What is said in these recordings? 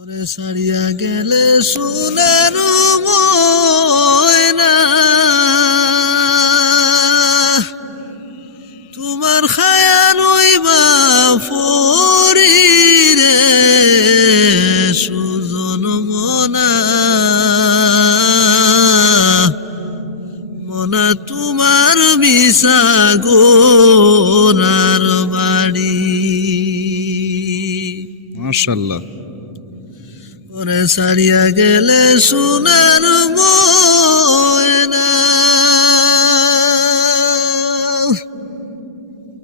ওরে সারিয়া গেলে সোনার ময়না, তোমার খায়া নইবা ফরি রে সুজন মনা, মনা তোমার মিশা গোনার বাড়ি। মাশাআল্লাহ। ওরে সারিয়া গেলে সোনার ময়না,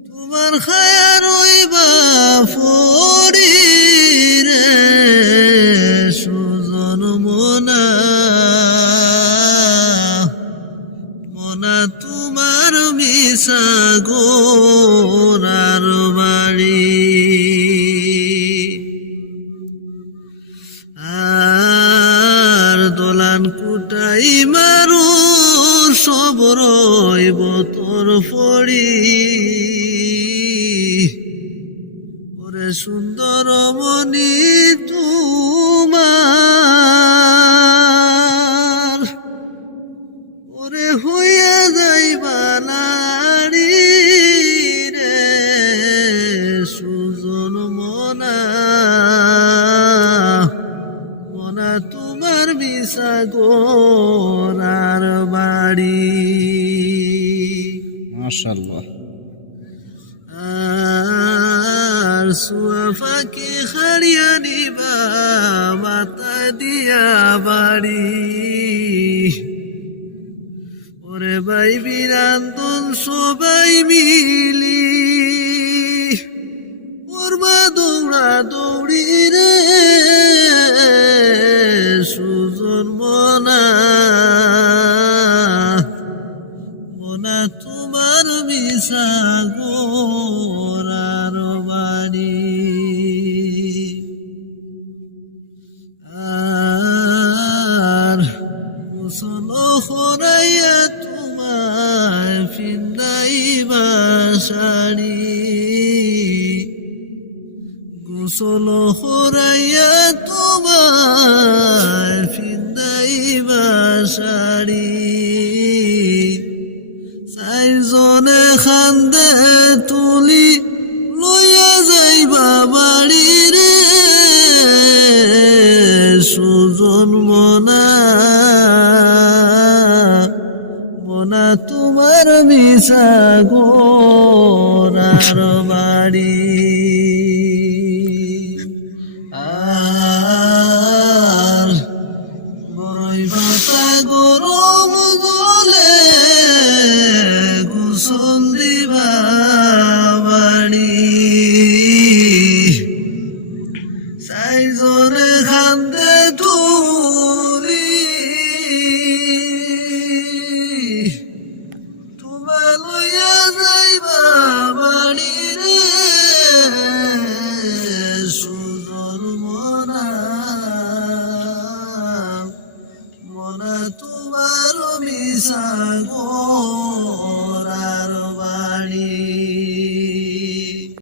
তোমার খায়া রইবা ফরি রে সুজন মনা, মনা তোমার মিশা গোনার বাড়ি। আর দোলান কুটাই মারু সব রইব তোর ফড়ি, ওরে সুন্দর মনি তোমার, ওরে হইয়া যাইবা নারী রে সুজন মনা, মনা তোমার মিশা গোনার বাড়ি। মাশাআল্লাহ। আর সুয়া ফাঁকি হারিয়া নিবা মাতা দিয়া বাড়ি, ওরে ভাই বিরান্দন সবাই মিলি ওরবা দৌড়া দৌড়ি রে সুজন মনা, মনা তোমার মিশা গোনার বাড়ি। আর গোসল হরাইয়া তোমায় ফিন্দাইবা শাড়ি, গোসল হরাইয়া তোমায় ফিন্দাইবা শাড়ি, চারজনে খান্দে তুলি লইয়া যাইবা বাড়ি রে সুজন মনা, মনা তোমার মিশা গোনার বাড়ি। আর বড়ই ভাতা গরম গলে গোসল দিবা বাড়ি, চাইজনে খান্দে তুলি তোমার লইয়া যাইবা বাড়ি রে সুজন মনা, মনা তোমার মিশা